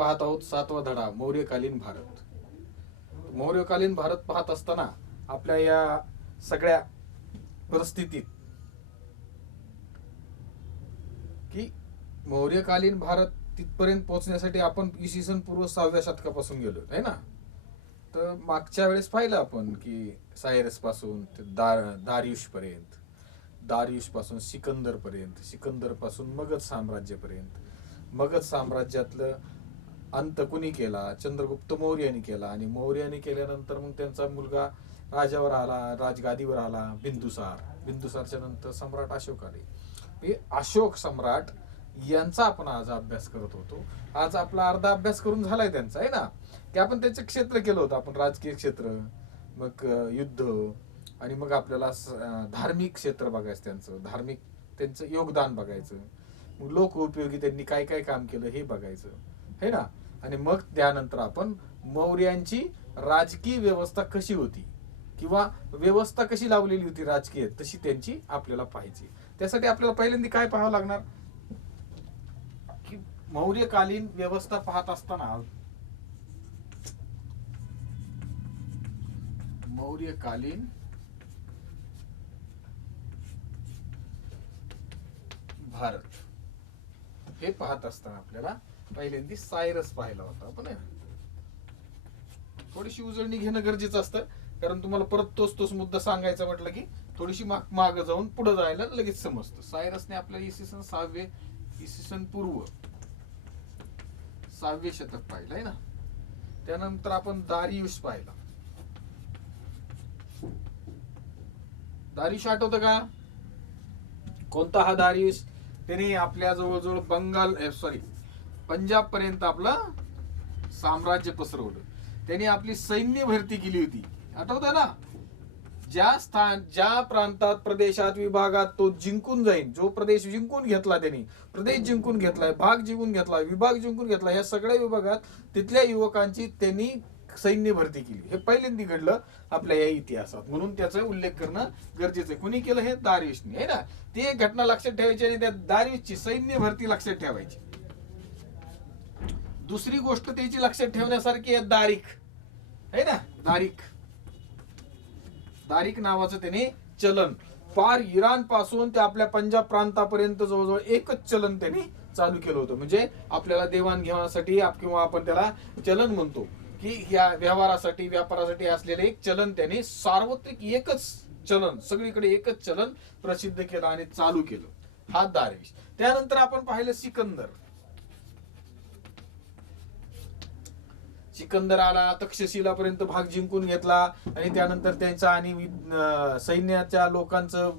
पाहत आहोत 7वा धडा, मौर्यकालीन भारत. मौर्यकालीन भारत पाहत असताना आपल्या या सगळ्या परिस्थितीत की मौर्यकालीन भारत तिथपर्यंत पोहोचण्यासाठी आपण इसवी सन पूर्व 6व्या शतकापासून गेलो आहे ना. तर मागच्या वेळेस पाहिलं आपण की सायरस पासून ते दारियुश पर्यंत, दारियुश पासून सिकंदर पर्यंत, सिकंदर पासून मगध साम्राज्य पर्यंत, मगध साम्राज्यातलं अंत कुणी केला? चंद्रगुप्त मौर्याने केला. आणि मौर्याने केल्यानंतर मग त्यांचा मुलगा राजावर आला, राजगादीवर आला, बिंदुसार. बिंदुसारच्या नंतर सम्राट अशोक आले. हे अशोक सम्राट यांचा आपण आज अभ्यास करत होतो. आज आपला अर्धा अभ्यास करून झालाय त्यांचा, आहे ना. की आपण त्याचं क्षेत्र केलं होतं, आपण राजकीय क्षेत्र, मग युद्ध, आणि मग आपल्याला धार्मिक क्षेत्र बघायचं, त्यांचं योगदान बघायचं, मग लोक उपयोगी त्यांनी काय काय काम केलं हे बघायचं, है ना. आणि मग त्यानंतर आपण मौर्यांची राजकीय व्यवस्था कशी होती किंवा व्यवस्था कशी लावलेली होती राजकीय, तशी त्यांची आपल्याला पाहायची. त्यासाठी आपल्याला पहिल्यांदा काय पाहावं लागणार की मौर्यकालीन व्यवस्था पाहत असताना मौर्यकालीन भारत हे पाहत असताना आपल्याला पहिल्यांदा सायरस पाहिला होता आपण. थोडीशी उजळणी घेणं गरजेचं असतं, कारण तुम्हाला परत तोच मुद्दा सांगायचा म्हटलं की थोडीशी माग जाऊन पुढे जायला लगेच समजतं. सायरसने आपल्याला इसवी सन 6वे, इसवी सन पूर्व 6वे शतक पाहिलं आहे ना. त्यानंतर आपण दारियुश पाहिला. दारियुश आठवतं का? कोणता हा दारियुश? त्याने आपल्या जवळजवळ पंजाब पर्यंत आपलं साम्राज्य पसरवलं. त्याने आपली सैन्य भरती केली होती, आठवतं ना. ज्या प्रांतात, प्रदेशात, विभागात तो जिंकून जाईल, जो प्रदेश जिंकून घेतला त्यांनी, प्रदेश जिंकून घेतलाय, भाग जिंकून घेतला, विभाग जिंकून घेतला, या सगळ्या विभागात तिथल्या युवकांची त्यांनी सैन्य भरती केली. हे पहिल्यांदा घडलं आपल्या या इतिहासात, म्हणून त्याचा उल्लेख करणं गरजेचं आहे. कुणी केलं? हे दारियुशने, आहे ना. ती एक घटना लक्षात ठेवायची आणि त्या दारियुशची सैन्य भरती लक्षात ठेवायची. दुसरी गोष्ट त्याची लक्षात ठेवण्यासारखी आहे दारिक, आहे ना. दारिक नावाचं त्याने चलन, पार इराण पासून ते आपल्या पंजाब प्रांतापर्यंत जवळजवळ एकच चलन त्यांनी चालू केलं होतं. म्हणजे आपल्याला देवाणघेवाणासाठी किंवा आपण त्याला चलन म्हणतो की या व्यवहारासाठी, व्यापारासाठी असलेले एक चलन त्याने सार्वत्रिक एकच चलन, सगळीकडे एकच चलन प्रसिद्ध केलं आणि चालू केलं, हा दारियुश. त्यानंतर आपण पाहिलं सिकंदर आला, तक्षशिलापर्यंत भाग जिंकून घेतला आणि त्यानंतर त्यांचा आणि सैन्याच्या लोकांचं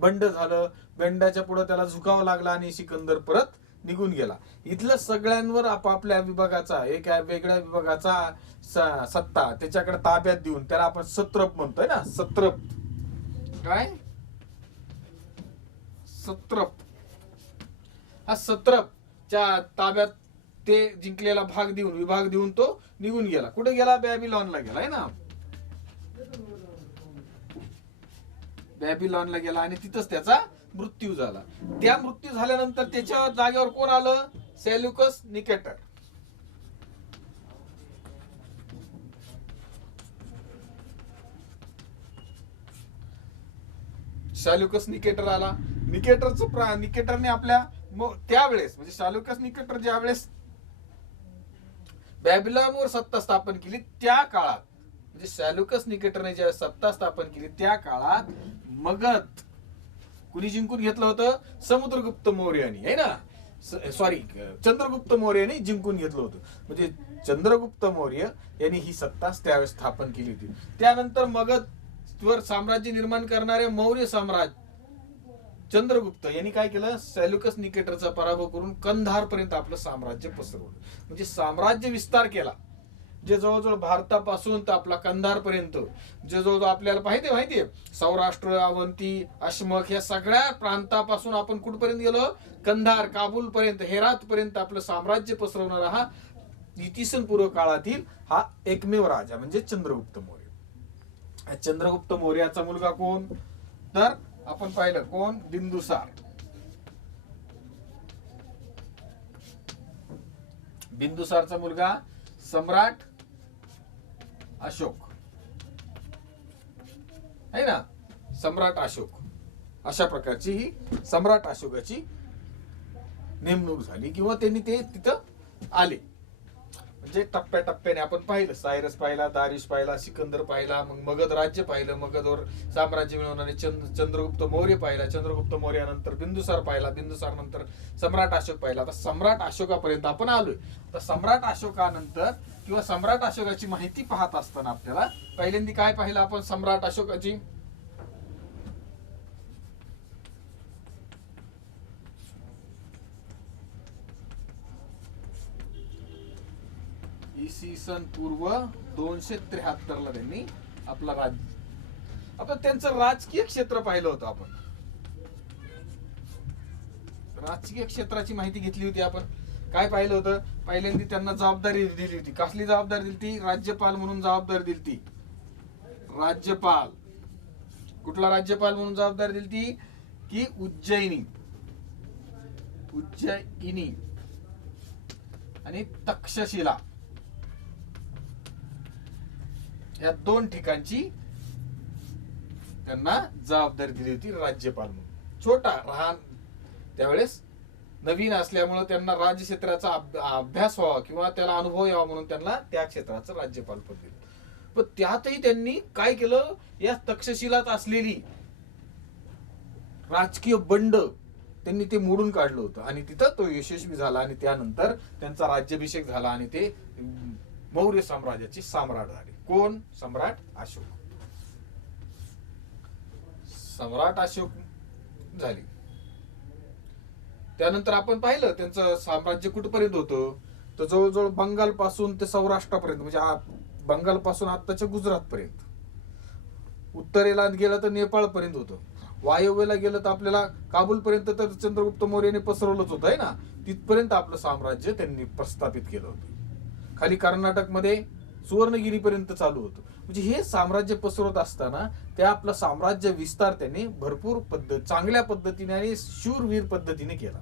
बंड झालं. बंडाच्या पुढे त्याला झुकावं लागला आणि सिकंदर परत निघून गेला. इथलं सगळ्यांवर आपापल्या विभागाचा, एक वेगळ्या विभागाचा सत्ता त्याच्याकडे ताब्यात देऊन त्याला आपण सत्रप म्हणतोय ना. सत्रप हा सत्रपच्या ताब्यात ते जिंकलेला विभाग देऊन तो निघून गेला. कुठे गेला? बॅबिलॉनला गेला, आहे ना. बॅबिलॉनला गेला आणि तिथंच त्याचा मृत्यू झाला. त्या मृत्यू झाल्यानंतर त्याच्या जागेवर कोण आलं? Seleucus Nicator. सेल्युकस निकेटर आला. निकेटरने आपल्या त्यावेळेस म्हणजे सेल्युकस निकेटर ज्या वेळेस बॅबिलॉनवर सत्ता स्थापन केली त्या काळात, म्हणजे सेल्युकस निकेटरने ज्या सत्ता स्थापन केली त्या काळात मगध कुणी जिंकून घेतलं होतं? समुद्रगुप्त मौर्याने, आहे ना. चंद्रगुप्त मौर्याने जिंकून घेतलं होतं. म्हणजे चंद्रगुप्त मौर्य यांनी ही सत्ता त्यावेळेस स्थापन केली होती. त्यानंतर मगधवर साम्राज्य निर्माण करणारे मौर्य सम्राट चंद्रगुप्त यांनी काय केलं? सेल्युकस निकेटरचा पराभव करून कंधार पर्यंत आपलं साम्राज्य पसरवलं. म्हणजे साम्राज्य विस्तार केला, जे जवळजवळ भारतापासून तर आपला कंधार पर्यंत, जे जवळजवळ आपल्याला माहितीये सौराष्ट्र, अवंती, अशमक या सगळ्या प्रांतापासून आपण कुठपर्यंत गेलो? कंधार, काबूल पर्यंत, हेरात पर्यंत आपलं साम्राज्य पसरवणारा हा इसवी सन पूर्व काळातील हा एकमेव राजा म्हणजे चंद्रगुप्त मौर्य. चंद्रगुप्त मौर्याचा मुलगा कोण? तर आपण पाहिलं कोण? बिंदुसारचा मुलगा सम्राट अशोक आहे ना, सम्राट अशोक. अशा प्रकारची ही सम्राट अशोकाची नेमणूक झाली किंवा त्यांनी ते तिथं आले. म्हणजे टप्प्याटप्प्याने आपण पाहिलं, सायरस पाहिला, दारिश पाहिला, सिकंदर पाहिला, मग मगध राज्य पाहिलं, मगधवर साम्राज्य मिळवणारे चंद्रगुप्त मौर्य पाहिला, चंद्रगुप्त मौर्यानंतर बिंदुसार पाहिला, बिंदुसार नंतर सम्राट अशोक पाहिला. आता सम्राट अशोकापर्यंत आपण आलोय. तर सम्राट अशोकानंतर किंवा सम्राट अशोकाची माहिती पाहत असताना आपल्याला पहिल्यांदा काय पाहिलं आपण सम्राट अशोकाची, इसवी सन पूर्व 273 ला त्यांनी आपला राज्य, आपण त्यांचं राजकीय क्षेत्र पाहिलं होतं. आपण राजकीय क्षेत्राची माहिती घेतली होती. आपण काय पाहिलं होतं, पहिल्यांदा त्यांना जबाबदारी दिली होती. कसली जबाबदारी दिली ती, राज्यपाल म्हणून जबाबदारी दिली ती. राज्यपाल, कुठला राज्यपाल म्हणून जबाबदारी दिली ती की उज्जैनी आणि तक्षशिला या 2 ठिकाणची त्यांना जबाबदारी दिली होती राज्यपाल म्हणून. छोटा लहान त्यावेळेस नवीन असल्यामुळे त्यांना राज्य क्षेत्राचा अभ्यास व्हावा किंवा त्याला अनुभव यावा म्हणून त्यांना त्या क्षेत्राचं राज्यपाल पद दिलं. पण त्यातही त्यांनी काय केलं, या तक्षशिलात असलेली राजकीय बंड त्यांनी ते मोडून काढलं होतं आणि तिथं तो यशस्वी झाला आणि त्यानंतर त्यांचा राज्याभिषेक झाला आणि ते मौर्य साम्राज्याचे सम्राट झाले. कोण, सम्राट अशोक. सम्राट अशोक झाले. त्यानंतर आपण पाहिलं त्यांचं साम्राज्य कुठपर्यंत होतं, तर जवळजवळ बंगाल पासून ते सौराष्ट्रापर्यंत, म्हणजे बंगाल पासून आत्ताच्या गुजरात पर्यंत. उत्तरेला गेलं तर नेपाळ पर्यंत होतं. वायव्येला गेलं तर आपल्याला काबूल पर्यंत तर चंद्रगुप्त मौर्याने पसरवलंच होतं आहे ना, तिथपर्यंत आपलं साम्राज्य त्यांनी प्रस्थापित केलं होतं. खाली कर्नाटक मध्ये सुवर्णगिरी पर्यंत चालू होतं. म्हणजे हे साम्राज्य पसरवत असताना त्या आपलं साम्राज्य विस्तार त्यांनी भरपूर चांगल्या पद्धतीने आणि शूरवीर पद्धतीने केला,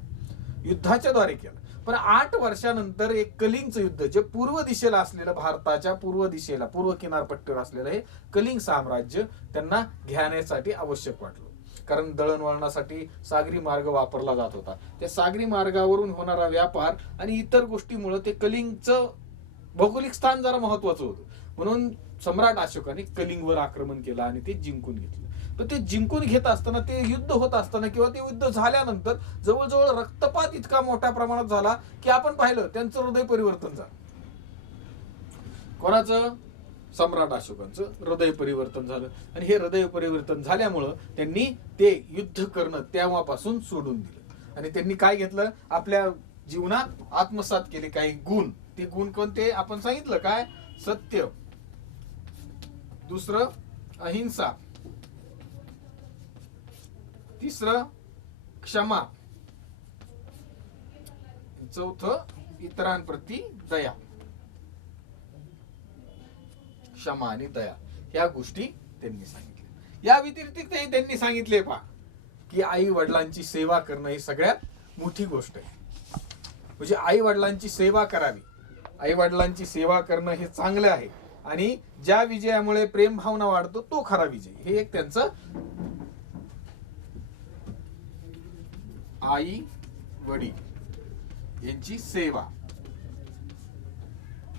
युद्धाच्या द्वारे केला. पण 8 वर्षानंतर एक कलिंगचं युद्ध, जे पूर्व दिशेला असलेलं, भारताच्या पूर्व दिशेला, पूर्व किनारपट्टीवर असलेलं हे कलिंग साम्राज्य त्यांना घेण्यासाठी आवश्यक वाटलं. कारण दळणवळणासाठी सागरी मार्ग वापरला जात होता. त्या सागरी मार्गावरून होणारा व्यापार आणि इतर गोष्टीमुळे ते कलिंगचं भौगोलिक स्थान जरा महत्वाचं होतं. म्हणून सम्राट अशोकाने कलिंगवर आक्रमण केलं आणि ते जिंकून घेतलं. पण ते जिंकून घेत असताना, ते युद्ध होत असताना किंवा ते युद्ध झाल्यानंतर जवळजवळ रक्तपात इतका मोठ्या प्रमाणात झाला की आपण पाहिलं त्यांचं हृदय परिवर्तन झालं. कोणाचं, सम्राट अशोकांचं हृदय परिवर्तन झालं. आणि हे हृदय परिवर्तन झाल्यामुळं त्यांनी ते युद्ध करणं तेव्हापासून सोडून दिलं आणि त्यांनी काय घेतलं, आपल्या जीवनात आत्मसात केले काही गुण. ते गुण कोणते आपण सांगितलं, काय, सत्य, दुसरं अहिंसा, तिसरं क्षमा, चौथं इतरांप्रती दया. क्षमा आणि दया ह्या गोष्टी त्यांनी सांगितल्या. या व्यतिरिक्त त्यांनी सांगितले पहा की आई वडिलांची सेवा करणं ही सगळ्यात मोठी गोष्ट आहे. म्हणजे आई वडिलांची सेवा करावी, आई वडिलांची सेवा करणं हे चांगलं आहे आणि ज्या विजयामुळे प्रेम भावना वाढतो तो खरा विजय. हे एक त्यांचं आई वडील यांची सेवा,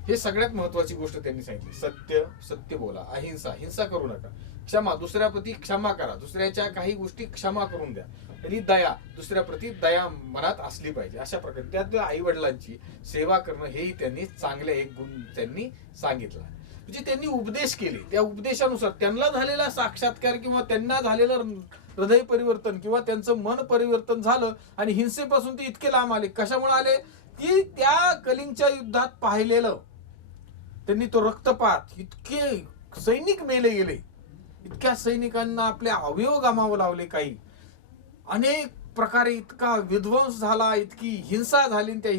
हे सगळ्यात महत्वाची गोष्ट त्यांनी सांगितली. सत्य बोला, अहिंसा, हिंसा करू नका, क्षमा, दुसऱ्याप्रती क्षमा करा, दुसऱ्याच्या काही गोष्टी क्षमा करून द्या, आणि दया, दुसऱ्याप्रती दया मनात असली पाहिजे. अशा प्रकारे त्यात आई वडिलांची सेवा करणं हेही त्यांनी चांगले एक गुण त्यांनी सांगितला. म्हणजे त्यांनी उपदेश केले, त्या उपदेशानुसार त्यांना झालेला साक्षात्कार किंवा त्यांना झालेलं हृदय परिवर्तन किंवा त्यांचं मन परिवर्तन झालं आणि हिंसेपासून ते इतके लांब आले. कशामुळे आले की त्या कलिंगच्या युद्धात पाहिलेलं त्यांनी तो रक्तपात, इतके सैनिक मेले गेले, इतक्या सैनिकांना आपले अवयव गमावं लावले, काही अनेक प्रकारे इतका विध्वंस झाला, इतकी हिंसा झाली. त्या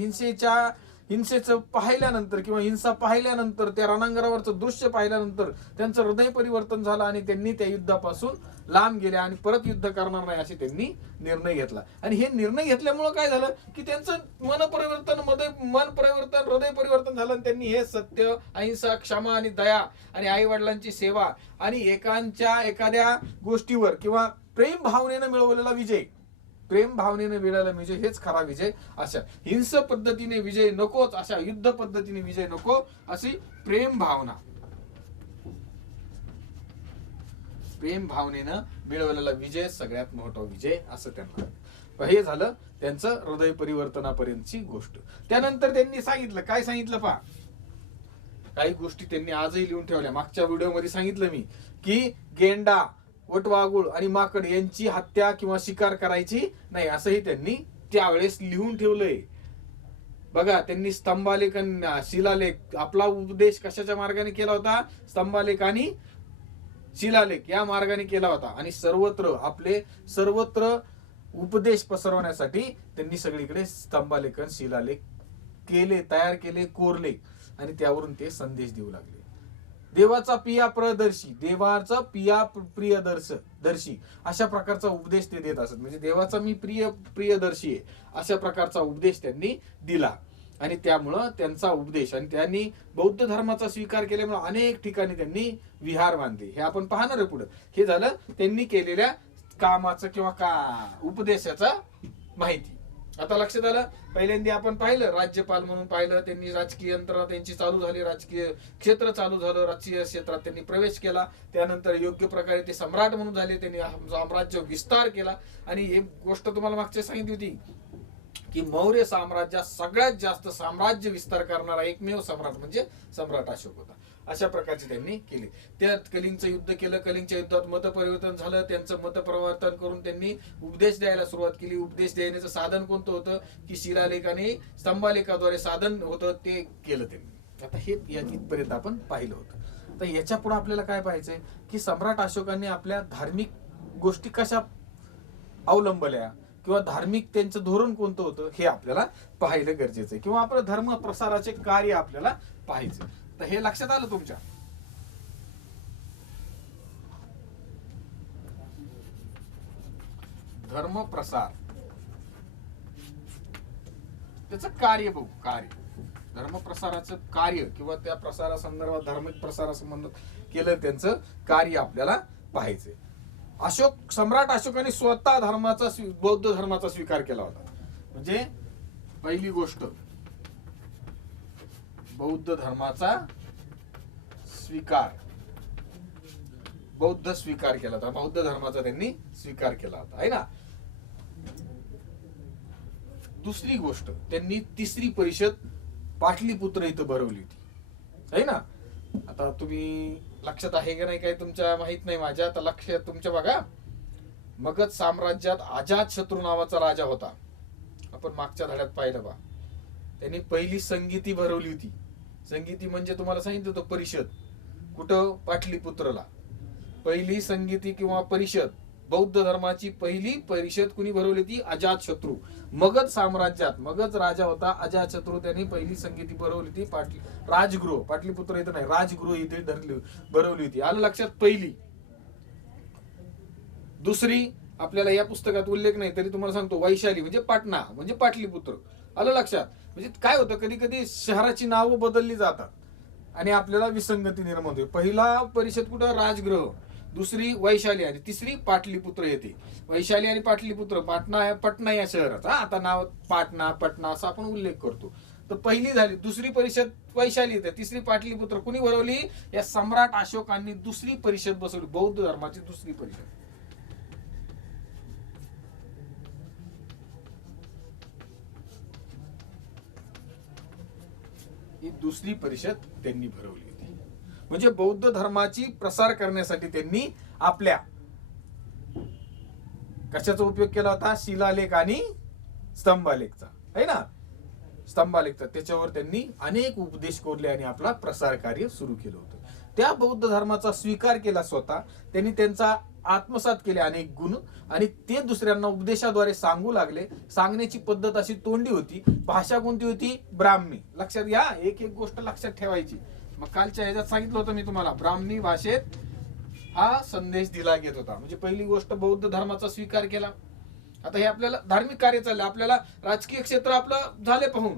हिंसेचं पाहिल्यानंतर किंवा हिंसा पाहिल्यानंतर, त्या रणांगणावरचं दृश्य पाहिल्यानंतर त्यांचं हृदय परिवर्तन झालं आणि त्यांनी त्या युद्धापासून लांब गेले आणि परत युद्ध करणार नाही असे त्यांनी निर्णय घेतला. आणि हे निर्णय घेतल्यामुळे काय झालं की त्यांचं मन परिवर्तन, हृदय परिवर्तन झालं आणि त्यांनी हे सत्य, अहिंसा, क्षमा आणि दया आणि आई वडिलांची सेवा आणि एखाद्या गोष्टीवर किंवा प्रेम भावनेनं मिळवलेला विजय, प्रेम भावनेने मिळालेला विजय हेच खरा विजय. अशा हिंस पद्धतीने विजय नकोच, अशा युद्ध पद्धतीने विजय नको, अशी प्रेम भावनेनं मिळवलेला विजय सगळ्यात मोठा विजय असं त्यांना. हे झालं त्यांचं हृदय परिवर्तनापर्यंतची गोष्ट. त्यानंतर त्यांनी सांगितलं, काय सांगितलं पहा, काही गोष्टी त्यांनी आजही लिहून ठेवल्या. मागच्या व्हिडिओमध्ये सांगितलं मी की गेंडा, वटवाघूळ आणि माकड यांची हत्या किंवा शिकार करायची नाही असंही त्यांनी त्यावेळेस लिहून ठेवलंय. बघा, त्यांनी स्तंभालेख आणि शिलालेख, आपला उपदेश कशाच्या मार्गाने केला होता, स्तंभालेख आणि शिलालेख या मार्गाने केला होता. आणि सर्वत्र उपदेश पसरवण्यासाठी त्यांनी सगळीकडे स्तंभालेख आणि शिलालेख तयार केले, कोरले आणि त्यावरून ते संदेश देऊ लागले. देवाचा प्रियदर्शी अशा प्रकारचा उपदेश ते देत असत. म्हणजे देवाचा मी प्रियदर्शी आहे अशा प्रकारचा उपदेश त्यांनी दिला. आणि त्यामुळं त्यांचा उपदेश, आणि त्यांनी बौद्ध धर्माचा स्वीकार केल्यामुळे अनेक ठिकाणी त्यांनी विहार बांधले. हे आपण पाहणार आहे पुढे. हे झालं त्यांनी केलेल्या कामाचं किंवा उपदेशाचा माहिती. आता लक्षात आलं. पहिल्यांदा आपण पाहिलं राज्यपाल म्हणून पाहिलं, त्यांनी राजकीय यंत्रणा त्यांची चालू झाली, राजकीय क्षेत्र चालू झालं, राजकीय क्षेत्रात त्यांनी प्रवेश केला. त्यानंतर योग्य प्रकारे ते सम्राट म्हणून झाले, त्यांनी साम्राज्य विस्तार केला. आणि एक गोष्ट तुम्हाला मागच्या सांगितली होती की मौर्य साम्राज्यात सगळ्यात जास्त साम्राज्य विस्तार करणारा एकमेव सम्राट म्हणजे सम्राट अशोक होता. अशा प्रकारचे त्यांनी केले. त्यात कलिंगचं युद्ध केलं, कलिंगच्या युद्धात मतपरिवर्तन झालं, त्यांचं मतपरिवर्तन करून त्यांनी उपदेश द्यायला सुरुवात केली. उपदेश देण्याचं साधन कोणतं होतं की शिलालेख आणि स्तंभालेखाद्वारे साधन होतं, ते केलं त्यांनी. आता हे इथपर्यंत आपण पाहिलं होतं. तर याच्या पुढे आपल्याला काय पाहायचंय की सम्राट अशोकांनी आपल्या धार्मिक गोष्टी कशा अवलंबल्या किंवा धार्मिक त्यांचं धोरण कोणतं होतं हे आपल्याला पाहिलं गरजेचं आहे, किंवा आपलं धर्म प्रसाराचे कार्य आपल्याला पाहायचं. तर हे लक्षात आलं तुमच्या. धर्म प्रसार त्याचं कार्य बघू. धर्म प्रसाराचं कार्य किंवा त्या प्रसारासंदर्भात धार्मिक प्रसारासंबंधात केलं त्यांचं कार्य आपल्याला पाहायचंय. सम्राट अशोकाने स्वतः बौद्ध धर्माचा स्वीकार केला होता. म्हणजे पहिली गोष्ट, बौद्ध धर्माचा स्वीकार केला होता. बौद्ध धर्माचा त्यांनी स्वीकार केला होता, आहे ना. दुसरी गोष्ट, त्यांनी तिसरी परिषद पाटलीपुत्र इथं भरवली होती, आहे ना. आता तुम्ही लक्षात आहे का नाही काय तुमच्या माहित नाही, माझ्या आता लक्षात तुमच्या बघा. मगध साम्राज्यात अजातशत्रू नावाचा राजा होता. आपण मागच्या धड्यात पाहिलं बा. त्यांनी पहिली संगीती भरवली होती. संगीती म्हणजे तुम्हाला सांगितलं होतं परिषद. कुठं? पाटलीपुत्रला. पहिली संगीती किंवा परिषद, बौद्ध धर्माची पहिली परिषद कुणी भरवली होती? अजातशत्रू. मगध साम्राज्यात मगध राजा होता अजातशत्रू, त्यांनी पहिली संगीती भरवली होती. राजगृह, पाटलीपुत्र इथं नाही, राजगृह इथे भरवली होती. आलं लक्षात? पहिली. दुसरी आपल्याला या पुस्तकात उल्लेख नाही तरी तुम्हाला सांगतो, वैशाली म्हणजे पाटणा म्हणजे पाटलीपुत्र. आलं लक्षात? म्हणजे काय होतं, कधी कधी शहराची नावं बदलली जातात आणि आपल्याला विसंगती निर्माण होते. पहिला परिषद कुठं? राजगृह. दुसरी वैशाली आणि तिसरी पाटलीपुत्र येते. वैशाली आणि पाटलीपुत्र, पटना या शहराचा आता नाव पटना असा आपण उल्लेख करतो. तर पहिली झाली. दुसरी परिषद वैशाली येते, तिसरी पाटलीपुत्र. कुणी भरवली? या सम्राट अशोकांनी दुसरी परिषद बसवली, बौद्ध धर्माची दुसरी परिषद. ही दुसरी परिषद त्यांनी भरवली होती. म्हणजे बौद्ध धर्माची प्रसार करण्यासाठी त्यांनी आपल्या कशाचा उपयोग केला होता? शिलालेख आणि स्तंभालेखचा, है ना. स्तंभालेखचा त्याच्यावर त्यांनी अनेक उपदेश कोरले आणि आपला प्रसार कार्य सुरू केलं होतं. त्या बौद्ध धर्माचा स्वीकार केला स्वतः त्यांनी, त्यांचा आत्मसात केले अनेक गुण, आणि ते दुसऱ्यांना उपदेशाद्वारे सांगू लागले. सांगण्याची पद्धत अशी तोंडी होती. भाषा कोणती होती? ब्राह्मी. लक्षात घ्या, एक एक गोष्ट लक्षात ठेवायची. मग कालच्या ह्याच्यात सांगितलं होतं मी तुम्हाला, ब्राह्मणी भाषेत हा संदेश दिला गेला होता. म्हणजे पहिली गोष्ट बौद्ध धर्माचा स्वीकार केला. आता हे आपल्याला धार्मिक कार्य चालले, आपल्याला राजकीय क्षेत्र आपलं झाले पाहून,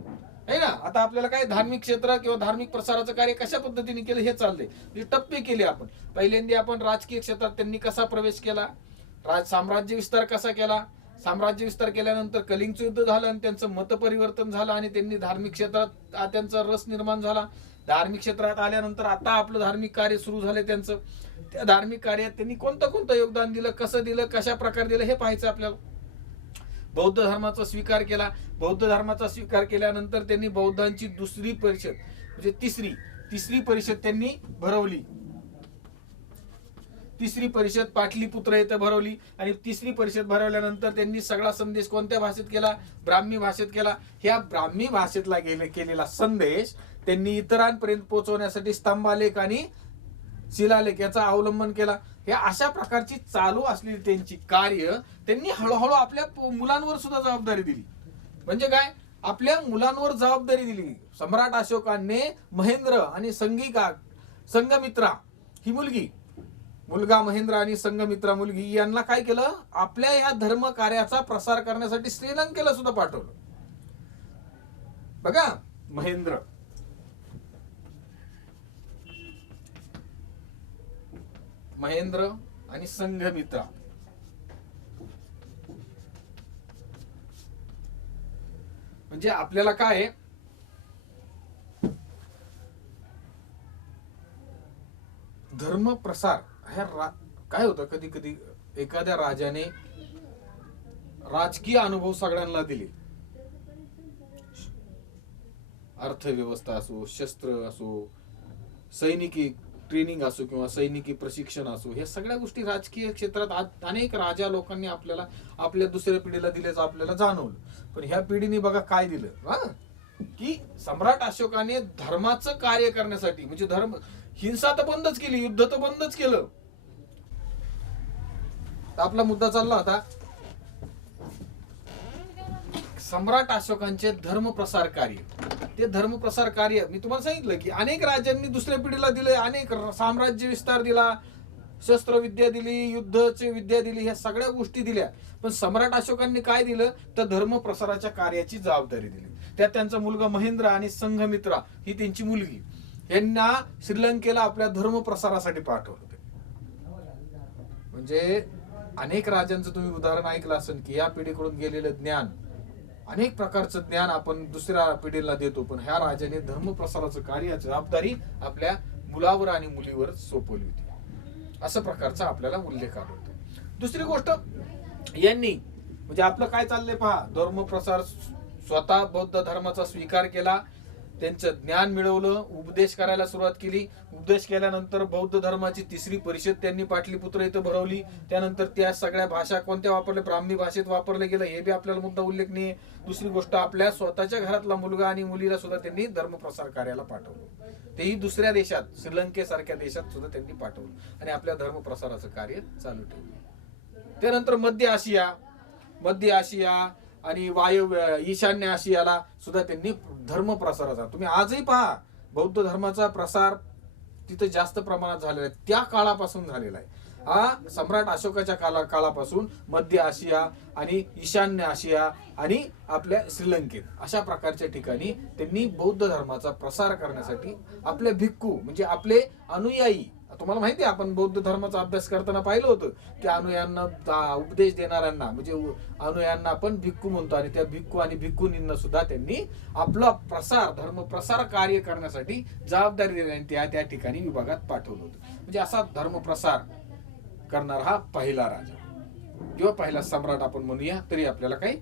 आहे ना. आता आपल्याला काय धार्मिक क्षेत्र किंवा धार्मिक प्रसाराचं कार्य कशा पद्धतीने केलं हे चाललंय. म्हणजे टप्पे केले आपण. पहिल्यांदा आपण राजकीय क्षेत्रात त्यांनी कसा प्रवेश केला, साम्राज्य विस्तार कसा केला, साम्राज्य विस्तार केल्यानंतर कलिंगचं युद्ध झालं आणि त्यांचं मतपरिवर्तन झालं आणि त्यांनी धार्मिक क्षेत्रात त्यांचा रस निर्माण झाला. धार्मिक क्षेत्रात आल्यानंतर आता आपलं धार्मिक कार्य सुरू झालं त्यांचं. त्या धार्मिक कार्यात त्यांनी कोणतं कोणतं योगदान दिलं, कसं दिलं, कशा प्रकारे दिलं हे पाहायचं आपल्याला. बौद्ध धर्माचा स्वीकार केला. बौद्ध धर्माचा स्वीकार केल्यानंतर त्यांनी बौद्धांची दुसरी परिषद म्हणजे तिसरी परिषद त्यांनी भरवली. तिसरी परिषद पाटलीपुत्र येथे भरवली. आणि तिसरी परिषद भरवल्यानंतर त्यांनी सगळा संदेश कोणत्या भाषेत केला? ब्राह्मी भाषेत केला. ह्या ब्राह्मी भाषेतला केलेला संदेश त्यांनी इतरांपर्यंत पोहोचवण्यासाठी स्तंभालेख आणि शिलालेख याचा अवलंबन केला. या अशा प्रकारची चालू असलेली त्यांची कार्य त्यांनी हळूहळू आपल्या मुलांवर सुद्धा जबाबदारी दिली. म्हणजे काय? आपल्या मुलांवर जबाबदारी दिली. सम्राट अशोकाने महेंद्र आणि संघमित्रा ही मुलगा महेंद्र आणि संघमित्रा मुलगी यांना काय केलं? आपल्या या धर्म कार्याचा प्रसार करण्यासाठी श्रीलंकेला सुद्धा पाठवलं. बघा, महेंद्र आणि संघमित्रा. म्हणजे आपल्याला काय धर्म प्रसार काय होतं, कधी कधी एखाद्या राजाने राजकीय अनुभव सगळ्यांना दिले. अर्थव्यवस्था असो, शस्त्र असो, सैनिकी ट्रेनिंग असो किंवा सैनिकी प्रशिक्षण असो, हे सगळ्या गोष्टी राजकीय क्षेत्रात अनेक राजा लोकांनी आपल्याला आपल्या दुसऱ्या पिढीला दिल्याचं आपल्याला जाणवलं. पण ह्या पिढीने बघा काय दिलं, की सम्राट अशोकाने धर्माचं कार्य करण्यासाठी, म्हणजे हिंसा तर बंदच केली, युद्ध तर बंदच केलं. आपला मुद्दा चालला होता सम्राट अशोकांचे धर्मप्रसार कार्य. ते धर्मप्रसार कार्य मी तुम्हाला सांगितलं की अनेक राजांनी दुसऱ्या पिढीला दिले, अनेक साम्राज्य विस्तार दिला, शस्त्रविद्या दिली, युद्धाची विद्या दिली, ह्या सगळ्या गोष्टी दिल्या. पण सम्राट अशोकांनी काय दिलं तर धर्मप्रसाराच्या कार्याची जबाबदारी दिली. त्यात त्यांचा मुलगा महेंद्र आणि संघमित्रा ही त्यांची मुलगी यांना श्रीलंकेला आपल्या धर्मप्रसारासाठी पाठवलं. म्हणजे अनेक राजांचं तुम्ही उदाहरण ऐकलं असेल की या पिढीकडून गेलेलं ज्ञान, अनेक प्रकारचं ज्ञान आपण दुसऱ्या पिढीला देतो, पण ह्या राजाने धर्मप्रसाराचं कार्य जबाबदारी आपल्या मुलावर आणि मुलीवर सोपवली होती. अशा प्रकारचा आपल्याला उल्लेख आढळतो. दुसरी गोष्ट यांनी म्हणजे आपलं काय चाललंय पहा, धर्मप्रसार स्वतः बौद्ध धर्माचा स्वीकार केला, त्यांचं ज्ञान मिळवलं, उपदेश करायला सुरुवात केली. उपदेश केल्यानंतर बौद्ध धर्माची तिसरी परिषद त्यांनी पाटलीपुत्र इथं भरवली. त्यानंतर त्या सगळ्या भाषा कोणत्या वापरल्या? ब्राह्मी भाषेत वापरलं गेलं, हे बी आपल्याला मुद्दा उल्लेखनीय. दुसरी गोष्ट आपल्या स्वतःच्या घरातला मुलगा आणि मुलीला सुद्धा त्यांनी धर्मप्रसार कार्याला पाठवलं. तेही दुसऱ्या देशात, श्रीलंकेसारख्या देशात सुद्धा त्यांनी पाठवलं आणि आपल्या धर्मप्रसाराचं कार्य चालू ठेवलं. त्यानंतर मध्य आशिया आणि ईशान्य आशियाला सुद्धा त्यांनी धर्म प्रसाराचा, तुम्ही आजही पहा बौद्ध धर्माचा प्रसार तिथे जास्त प्रमाणात झालेला आहे. त्या काळापासून झालेला आहे. हा सम्राट अशोकाच्या काळापासून मध्य आशिया आणि ईशान्य आशिया आणि आपल्या श्रीलंकेत अशा प्रकारच्या ठिकाणी त्यांनी बौद्ध धर्माचा प्रसार करण्यासाठी आपले भिक्खू म्हणजे आपले अनुयायी, तुम्हाला माहिती आहे आपण बौद्ध धर्माचा अभ्यास करताना पाहिलं होतं की अनुयांना उपदेश देणाऱ्यांना म्हणजे अनुयांना आपण भिक्खू म्हणतो, आणि त्या भिक्खू आणि भिक्खुनींना सुद्धा त्यांनी आपला धर्म प्रसार कार्य करण्यासाठी जबाबदारी दिली, त्या ठिकाणी विभागात पाठवलं होतं. म्हणजे असा धर्मप्रसार करणारा हा पहिला राजा किंवा पहिला सम्राट आपण म्हणूया तरी आपल्याला काही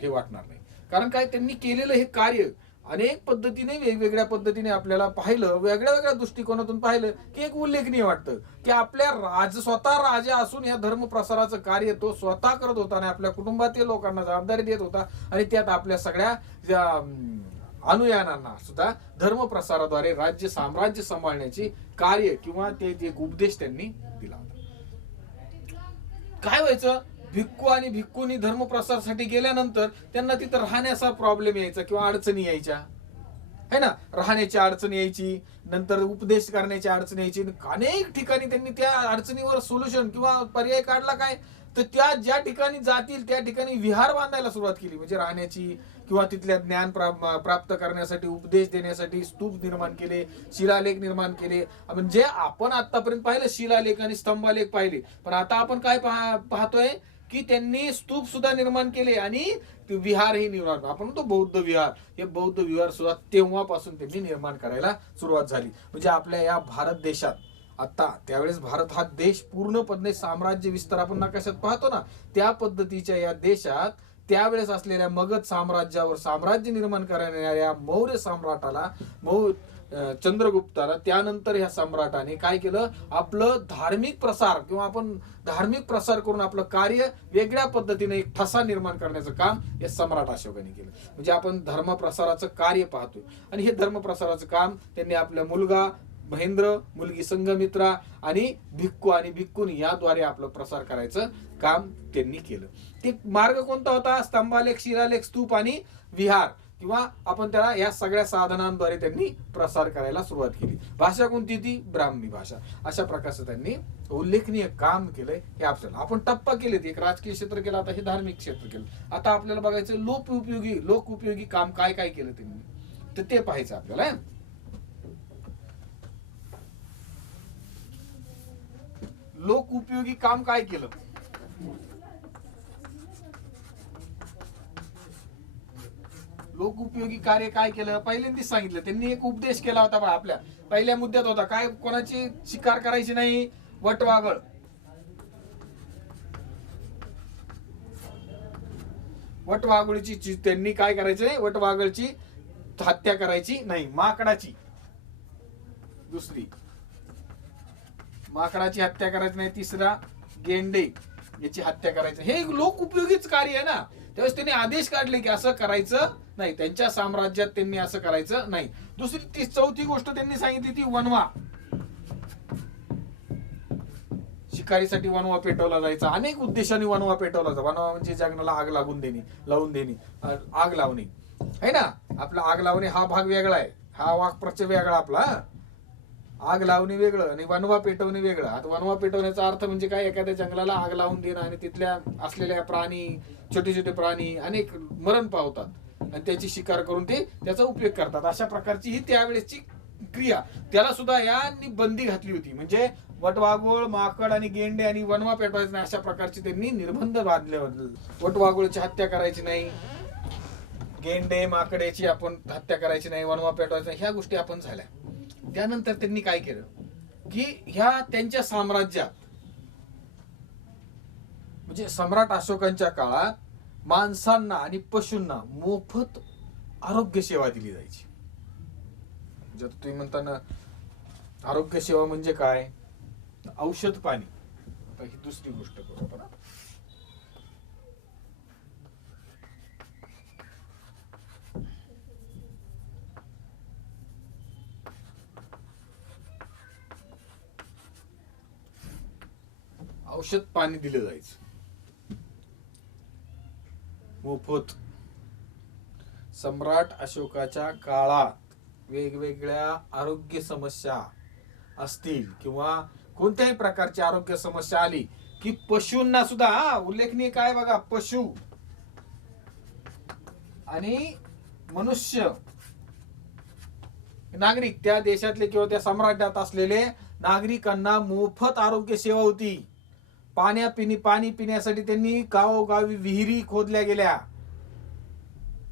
हे वाटणार नाही. कारण काय त्यांनी केलेलं हे कार्य अनेक पद्धतीने वेगवेगळ्या पद्धतीने आपल्याला पाहिलं, वेगळ्या वेगळ्या दृष्टिकोनातून पाहिलं की एक उल्लेखनीय वाटतं की आपल्या स्वतः राजा असून या धर्म प्रसाराचं कार्य तो स्वतः करत होता आणि आपल्या कुटुंबातील लोकांना जबाबदारी देत होता, आणि त्यात आपल्या सगळ्या अनुयायांना सुद्धा धर्म प्रसाराद्वारे राज्य साम्राज्य सांभाळण्याची कार्य किंवा ते एक उपदेश त्यांनी दिला होता. काय व्हायचं, भिक्खू आणि भिक्खूंनी धर्म प्रसारासाठी गेल्यानंतर त्यांना तिथं राहण्याचा प्रॉब्लेम यायचा किंवा अडचणी यायच्या, है ना. राहण्याची अडचण यायची, नंतर उपदेश करण्याची अडचण यायची. अनेक ठिकाणी त्यांनी त्या अडचणीवर सोल्युशन किंवा पर्याय काढला. काय तर त्या ज्या ठिकाणी जातील त्या ठिकाणी विहार बांधायला सुरुवात केली, म्हणजे राहण्याची किंवा तिथल्या ज्ञान प्राप्त करण्यासाठी, उपदेश देण्यासाठी स्तूप निर्माण केले, शिलालेख निर्माण केले. म्हणजे आपण आतापर्यंत पाहिलं शिलालेख आणि स्तंभालेख पाहिले, पण आता आपण काय पाहतोय की त्यांनी स्तूप सुद्धा निर्माण केले आणि विहारही निर्माण, आपण म्हणतो बौद्ध विहार, हे बौद्ध विहार सुद्धा तेव्हापासून त्यांनी निर्माण करायला सुरुवात झाली. म्हणजे आपल्या या भारत देशात आता, त्यावेळेस भारत हा देश पूर्णपणे साम्राज्य विस्तार आपण नकाशात पाहतो ना, त्या पद्धतीच्या या देशात त्यावेळेस असलेल्या मगध साम्राज्यावर साम्राज्य निर्माण करणाऱ्या मौर्य सम्राटाला, चंद्रगुप्ताला, त्यानंतर ह्या सम्राटाने काय केलं, आपलं धार्मिक प्रसार किंवा आपण धार्मिक प्रसार करून आपलं कार्य वेगळ्या पद्धतीने एक ठसा निर्माण करण्याचं काम या सम्राट अशोकाने केलं. म्हणजे आपण धर्म प्रसाराचं कार्य पाहतोय आणि हे धर्म प्रसाराचं काम त्यांनी आपला मुलगा महेंद्र, मुलगी संघमित्रा आणि भिक्खू आणि भिक्खुनी याद्वारे आपलं प्रसार करायचं काम त्यांनी केलं. ते मार्ग कोणता होता, स्तंभालेख, शिलालेख, स्तूप आणि विहार, किंवा आपण त्याला या सगळ्या साधनांद्वारे त्यांनी प्रसार करायला सुरुवात केली. भाषा कोणती ती, ब्राह्मी भाषा. अशा प्रकारचं त्यांनी उल्लेखनीय काम केलंय. हे आपल्याला आपण टप्पा केले, एक राजकीय क्षेत्र केलं, आता हे धार्मिक क्षेत्र केलं. आता आपल्याला बघायचं लोक उपयोगी काम काय काय केलं त्यांनी, तर ते पाहायचं आपल्याला. लोक उपयोगी काम काय केलं, लोक उपयोगी कार्य काय केलं, पहिल्यांदाच सांगितलं त्यांनी. एक उपदेश केला होता बा, आपल्या पहिल्या मुद्द्यात होता काय, कोणाची शिकार करायची नाही, वटवाघळ, वटवाघळीची त्यांनी काय करायचं, वटवाघळची हत्या करायची नाही. माकडाची, दुसरी माकडाची हत्या करायची नाही. तिसरा गेंडे याची हत्या करायची. हे लोक उपयोगीच कार्य आहे ना. त्यावेळेस त्यांनी आदेश काढले की असं करायचं नाही, त्यांच्या साम्राज्यात त्यांनी असं करायचं नाही. चौथी गोष्ट त्यांनी सांगितली ती वनवा. शिकारीसाठी वनवा पेटवला जायचा, अनेक उद्देशाने वनवा पेटवला जायचा. वनवा म्हणजे जंगलाला आग लावून देणे, आग लावणे है ना. आपला आग लावणे हा भाग वेगळा आहे, हा वाक्प्रचार वेगळा आपला. आग लावणे वेगळं आणि वनवा पेटवणे वेगळं. आता वनवा पेटवण्याचा अर्थ म्हणजे काय, एखाद्या जंगलाला आग लावून देणं आणि तिथल्या असलेल्या प्राणी, छोटे छोटे प्राणी अनेक मरण पावतात आणि त्याची शिकार करून ते त्याचा उपयोग करतात. अशा प्रकारची ही त्यावेळेसची क्रिया, त्याला सुद्धा यांनी बंदी घातली होती. म्हणजे वटवाघूळ, माकड आणि गेंडे आणि वनवा पेटवायचं नाही, अशा प्रकारचे त्यांनी निर्बंध बांधले होते. वटवाघूळची हत्या करायची नाही, गेंडे माकडेची आपण हत्या करायची नाही, वनवा पेटवायचा नाही, ह्या गोष्टी आपण झाल्या. त्यानंतर त्यांनी काय केलं की ह्या त्यांच्या साम्राज्यात, म्हणजे सम्राट अशोकांच्या काळात माणसांना आणि पशूंना मोफत आरोग्य सेवा दिली जायची. म्हणजे तुम्ही म्हणता ना आरोग्य सेवा म्हणजे काय, औषध पाणी. ही दुसरी गोष्ट करू आपण. औषध पाणी दिलं जायचं मोफत. सम्राट अशोकाच्या काळात वेगवेगळ्या आरोग्य समस्या असतील किंवा कोणत्याही प्रकारची आरोग्य समस्या आली की पशूंना सुद्धा, उल्लेखनीय काय बघा, पशु आणि मनुष्य नागरिक, त्या देशातले किंवा त्या सम्राज्यात असलेले नागरिकांना मोफत आरोग्य सेवा होती. पाणी पिण्यासाठी त्यांनी गावोगावी विहिरी खोदल्या गेल्या.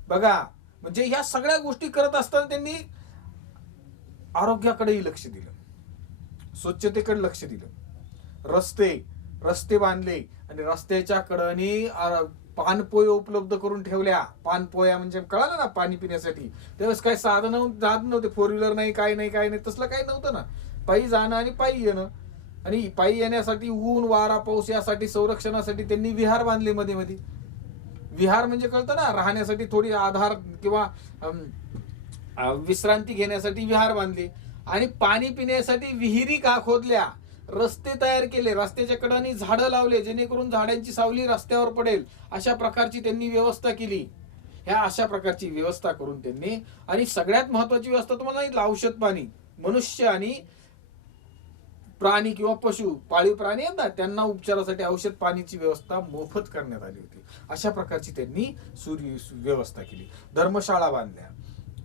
बघा, म्हणजे या सगळ्या गोष्टी करत असताना त्यांनी आरोग्याकडेही लक्ष दिलं, स्वच्छतेकडे लक्ष दिलं. रस्ते बांधले आणि रस्त्याच्या कडेने पानपोय उपलब्ध करून ठेवल्या. पानपोया म्हणजे कळालं ना, पाणी पिण्यासाठी. त्यावेळेस काही साधन नव्हते, 4 व्हीलर नाही, काय नाही, तसलं काही नव्हतं ना. पायी जाणं आणि पायी येणं, आणि पायी येण्यासाठी ऊन वारा पाऊस यासाठी संरक्षणासाठी त्यांनी विहार बांधले. मध्ये विहार म्हणजे कळतं ना, राहण्यासाठी थोडी आधार किंवा विश्रांती घेण्यासाठी विहार बांधले आणि पाणी पिण्यासाठी विहिरी का खोदल्या, रस्ते तयार केले, रस्त्याच्या कडाने झाडं लावले जेणेकरून झाडांची सावली रस्त्यावर पडेल, अशा प्रकारची त्यांनी व्यवस्था केली. ह्या अशा प्रकारची व्यवस्था करून त्यांनी, आणि सगळ्यात महत्वाची व्यवस्था तुम्हाला सांगितलं, औषध पाणी. मनुष्य आणि प्राणी किंवा पशु, पाळीव प्राणी आहेत ना, त्यांना उपचारासाठी औषध पाणीची व्यवस्था मोफत करण्यात आली होती. अशा प्रकारची त्यांनी व्यवस्था केली. धर्मशाळा बांधल्या,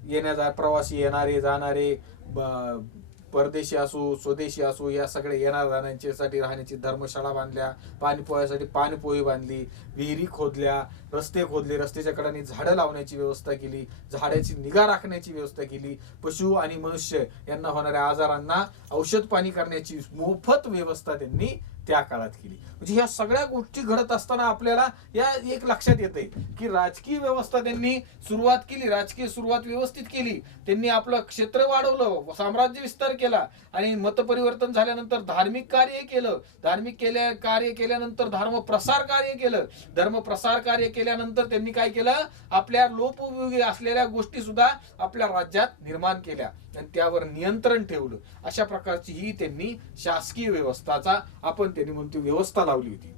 येण्याचा प्रवासी येणारे जाणारे, परदेशी असो स्वदेशी असो, या सगळे येणार जाण्यासाठी राहण्याची धर्मशाळा बांधल्या, पाणी पोहायसाठी पाणीपोई बांधली, विहिरी खोदल्या, रस्ते खोदले, रस्त्याच्या कडाने झाडं लावण्याची व्यवस्था केली, झाडाची निगा राखण्याची व्यवस्था केली, पशु आणि मनुष्य यांना होणाऱ्या आजारांना औषध पाणी करण्याची मोफत व्यवस्था त्यांनी त्या काळात केली. म्हणजे ह्या सगळ्या गोष्टी घडत असताना आपल्याला या एक लक्षात येते की राजकीय व्यवस्था त्यांनी सुरुवात केली, राजकीय सुरुवात व्यवस्थित केली, त्यांनी आपलं क्षेत्र वाढवलं, साम्राज्य विस्तार केला, आणि मतपरिवर्तन झाल्यानंतर धार्मिक कार्य केलं, कार्य केल्यानंतर धर्म प्रसार कार्य केलं, धर्म प्रसार कार्य केल्यानंतर त्यांनी काय केलं, आपल्या लोपोपयोगी असलेल्या गोष्टी सुद्धा आपल्या राज्यात निर्माण केल्या आणि त्यावर नियंत्रण ठेवलं. अशा प्रकारची ही त्यांनी शासकीय व्यवस्थाचा आपण त्यांनी म्हणतो व्यवस्था लावली होती.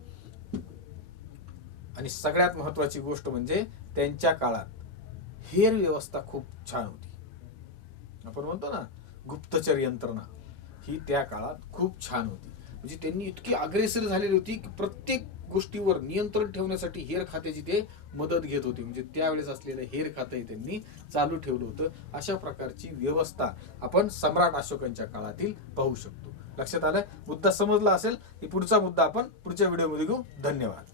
आणि सगळ्यात महत्वाची गोष्ट म्हणजे त्यांच्या काळात हेर व्यवस्था खूप छान होती. आपण म्हणतो ना गुप्तचर यंत्रणा, ही त्या काळात खूप छान होती. म्हणजे त्यांनी इतकी अग्रेसर झालेली होती की प्रत्येक गोष्टीवर नियंत्रण ठेवण्यासाठी हेर खात्याची ते मदत घेत होती. म्हणजे त्यावेळेस असलेलं हेर खातं त्यांनी चालू ठेवलं होतं. अशा प्रकारची व्यवस्था आपण सम्राट अशोकांच्या काळातील पाहू शकतो. लक्षात आलं? मुद्दा समजला असेल. पुढचा मुद्दा आपण पुढच्या व्हिडिओमध्ये घेऊ. धन्यवाद.